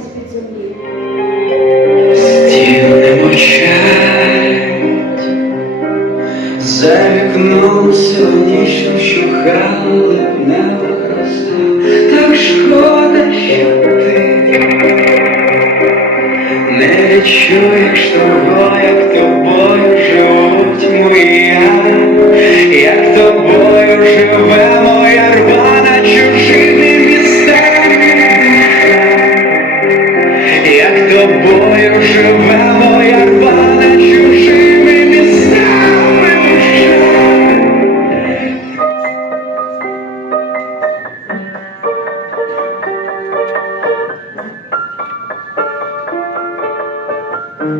з під землі. Стіни мовчають, за на краса. Так шкода, що ти не чуєш того, як тобою живуть мої. Яка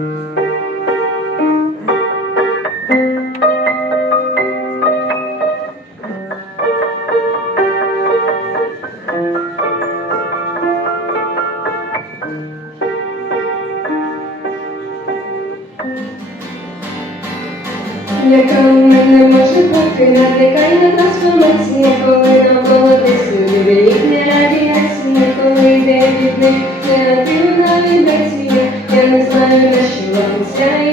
мене не може покинати, кайна трансформація, коли навколо десь люди великне радіація, коли йде від них негативна. stay